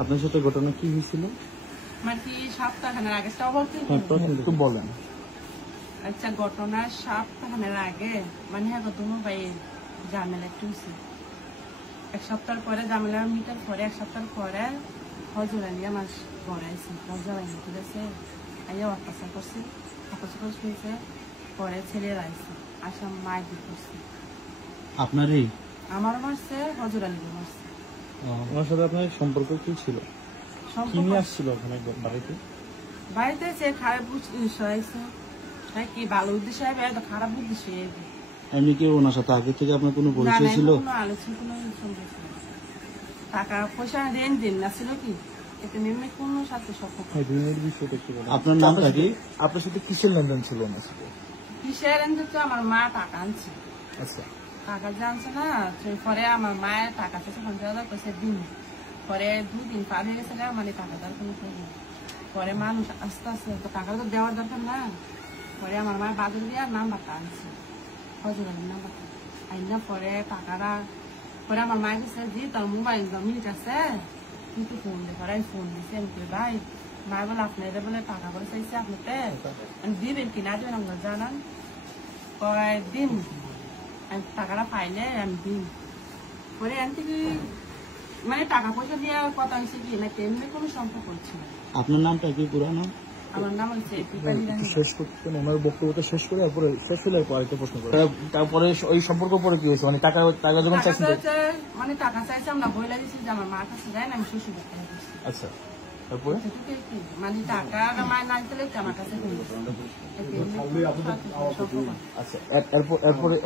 আপনার সাথে ঘটনা কি হয়েছিল? মানে সপ্তাহখানের আগে একটু বলেন। আচ্ছা, ঘটনা সপ্তাহখানের আগে মানে দুনো ভাই ঝামেলা একটু হয়েছে। এক সপ্তাহ পরে ঝামেলা মিটার পরে এক সপ্তাহ পরে হজুরা নিয়ে আমার ঘরে আইসি হজুরা ঠিক আছে, আইয়া অত্যাচার করছে, অত্যাচার করে শুয়েছে। পরে ছেলেরা আইসি আসা মায়ের দিক করছে। আপনারই? আমারও মারছে, হজুরা নিয়ে মারছে। ওনার সাথে আপনার সম্পর্ক কি ছিল? কি নিয়ে আসছিল ওখানে বাড়িতে? বাড়িতে সে খারাপ উদ্দেশ্য আইসে, কি ভালো উদ্দেশ্য হবে খারাপ উদ্দেশ্য। এমনি কি ওনার সাথে আগে থেকে আপনার কোনো পরিচয় ছিল? আলোচনা কোনো টাকা পয়সা রেন দিন না ছিল কি কোনো সাথে সম্পর্ক। আপনার নামটা কি? আপনার সাথে কিসের লেনদেন ছিল ওনার সাথে? কিসের লেনদেন? তো আমার মা টাকা আনছে। আচ্ছা, টাকা জানছে না, পরে আমার মায়ের টাকা থেকে 50,000 পয়সা দিন। পরে 2 দিন পার হয়ে গেছে না, মানে টাকা দেওয়ার কোনো প্রয়োজন। পরে মানুষ আস্তে আস্তে তো টাকা তো দেওয়ার দরকার না। পরে আমার মায়ের বাজার দিয়ে নাম্বারটা আনছে, হজুরানির নাম্বারটা আইনা। পরে টাকাটা পরে আমার মায়ের কাছে যে তার মোবাইল মিনিট আছে কিন্তু ফোন দিয়ে পরে আমি ফোন দিয়েছি। আমি কই ভাই মায় বলে আপনারা বলে টাকা করে চাইছে আপনাতে দিবেন কিনা দেবেন আমরা জানান। কয় দিন আমি টাকাটা পাইলে আমি দিন। পরে এন থেকে মানে টাকা পয়সা দিয়ে কথা হয়েছে কি না তেমনি কোনো সম্পর্ক ছিল। আপনার নামটা কি পুরো নাম? আমার নাম হচ্ছে শেষ করতেন ওনার বক্তব্যটা শেষ করে তারপরে শেষ হলে আরেকটা প্রশ্ন করে। তারপরে ওই সম্পর্ক পরে কি হয়েছে? মানে টাকা টাকা যখন চাইছেন মানে টাকা চাইছে আমরা বইলা দিচ্ছি যে আমার মার কাছে যায় না, আমি শ্বশুর বাড়ি দিচ্ছি। আচ্ছা, তারপরে মানে টাকা মায়ের না দিলে আমার কাছে আচ্ছা,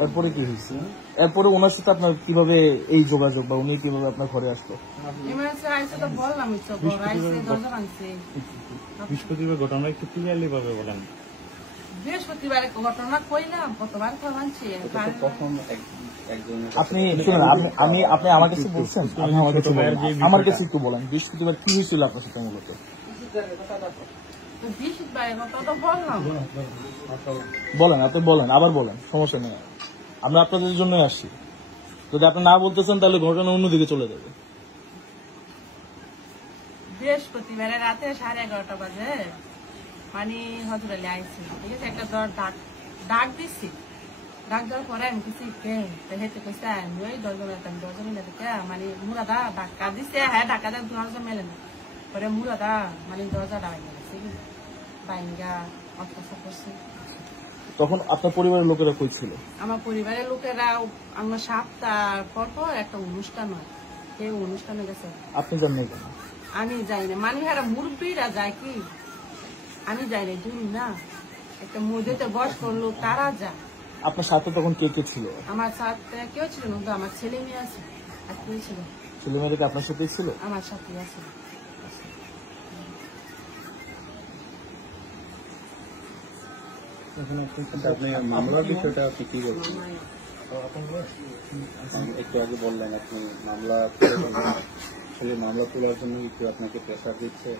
এরপরে কি হয়েছে? এরপরে ওনার সাথে আপনার কিভাবে এই যোগাযোগ বা উনি কিভাবে আপনার ঘরে আসলো? বললাম বৃহস্পতিবার ঘটনা একটু ক্লিয়ারলি ভাবে বলেন। বৃহস্পতিবার ঘটনা কইলাম কতবার কমাচ্ছি। আপনি শুনুন, আপনি আমার কাছে বলছেন, আমার কাছে একটু বলেন বৃহস্পতিবার কি হয়েছিল আপনার সাথে মূলত? বলেন, আপনি বলেন, আবার বলেন, সমস্যা নেই। আমরা আপনাদের জন্য আসছি। যদি আপনি না বলতেছেন তাহলে ঘটনা অন্যদিকে চলে যাবে। বৃহস্পতিবার রাতে 11:30 বাজে মানে হজুরালি আইসি, ঠিক আছে, একটা ডাক দিচ্ছি। ডাক দেওয়ার পরে আমি কিছু হেঁটে কইছে আমি ওই দরজা মানে মুরাদা ধাক্কা দিচ্ছে। হ্যাঁ, ধাক্কা দেওয়ার দরজা মেলে না। পরে মুরাদা মানে দরজা ডাকাই গেছে বাইঙ্গা অত্যাচার করছে। তখন আপনার পরিবারের লোকেরা কই ছিল? আমার পরিবারের লোকেরা আমার সপ্তাহ পর একটা অনুষ্ঠান হয়, সেই অনুষ্ঠানে গেছে। আপনি জানেন কেন? আমি যাই না, মানে এরা মুরব্বীরা যায় কি, আমি যাই না, দুই না একটা মধ্যে বয়স্ক লোক তারা যায়। আপনার সাথে তখন কে কে ছিল? আমার সাথে কেউ ছিল না, আমার ছেলে মেয়ে আছে। আর কেউ ছিল? ছেলে মেয়েরা আপনার সাথেই ছিল? আমার সাথে আছে। আপনি মামলার বিষয়টা আপনি কি বলছেন? একটু আগে বললেন আপনি মামলা মামলা তোলার জন্য একটু আপনাকে প্রেশার দিচ্ছে।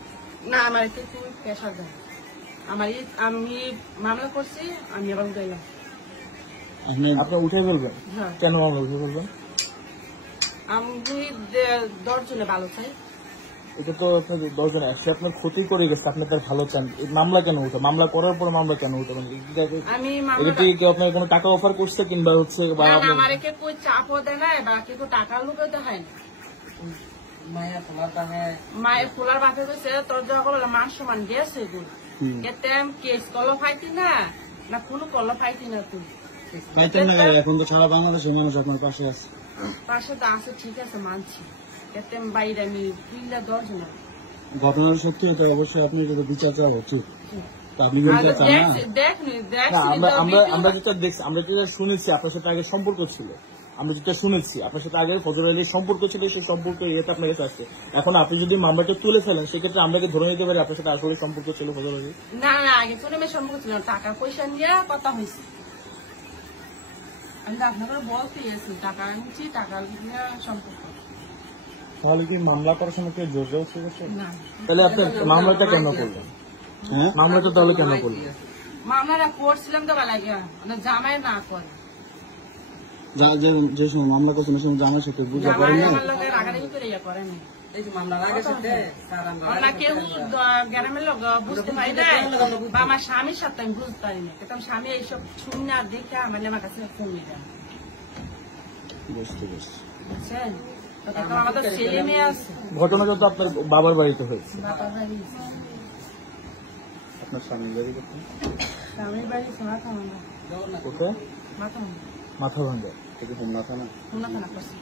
না, আমার একটু প্রেশার দেয়। আমি মামলা করছি, আমি আবার উঠাইলাম। আপনি উঠে ফেলবেন? কেন মামলা উঠে ফেলবেন? আমি 10 জনে ভালো চাই। এটা তো আপনার 10 জন আসছে, আপনার ক্ষতি করে গেছে, আপনি তার ভালো চান, মামলা কেন উঠে? মামলা করার পর মামলা কেন উঠে? আপনার কোনো টাকা অফার করছে কিংবা হচ্ছে আমার কেউ চাপও দেয় না বা কেউ টাকা লুকে দেখায় না। মায়ের খোলার বাপে গেছে তোর যখন মান সমান গেছে এতে কেস কল ফাইতি না কোনো কল ফাইতি না তুই পাইতেন না। এখন তো সারা বাংলাদেশের মানুষ আপনার পাশে আছে। পাশে তো আছে, ঠিক আছে, মানছি। এতে বাইরে আমি 10 জন ঘটনার সত্যি হতে অবশ্যই আপনি যদি বিচার চাওয়া উচিত। আপনি আমরা যেটা দেখছি, আমরা যেটা শুনেছি আপনার সাথে আগে সম্পর্ক ছিল, আমরা যেটা শুনেছি আপনার সাথে আগে ফজর আলীর সম্পর্ক ছিল, সেই সম্পর্ক ইয়েতে আপনার কাছে আসছে। এখন আপনি যদি মামলাটা তুলে ফেলেন সেক্ষেত্রে আমরা ধরে নিতে পারি আপনার সাথে আসলে সম্পর্ক ছিল ফজর আলী? না, আগে কোনো সম্পর্ক ছিল, টাকা পয়সা নিয়ে কথা হয়েছে। আমি আপনাকে বলতে গেছি টাকা আনছি, টাকা নিয়ে সম্পর্ক। তাহলে কি মামলা করার সময় কেউ জোর জবরদস্তি করছে? না। তাহলে আপনি মামলাটা কেন করলেন? হ্যাঁ, মামলাটা তাহলে কেন করলেন? মামলাটা করছিলাম তো লাগে জামাই না করে যে সময় মামলা করছেন সেই সময় জামাইয়ের সাথে বুঝা করেন না? আমার লগে রাগারাগি করে করেন। না কেউ গ্রামের লোক বুঝতে পারি না, বা আমার স্বামীর সাথে আমি বুঝতে পারি না, কিন্তু স্বামী এইসব শুনে আর দেখে আমার কাছে ফোন নিয়ে দেয়, বুঝতে পারছি। বুঝছেন? তো তখন আমাদের ছেলে মেয়ে আছে, ঘটনা যত আপনার বাবার বাড়িতে হয়েছে। বাবার বাড়ি আছে। আপনার স্বামীর বাড়ি কোথায়? স্বামীর বাড়ি মাথা ভাঙা, কোথায়? মাথা ভাঙা, মাথা ভাঙ্গা। এটা হোমনা থানা? খুলনা থানা করছে।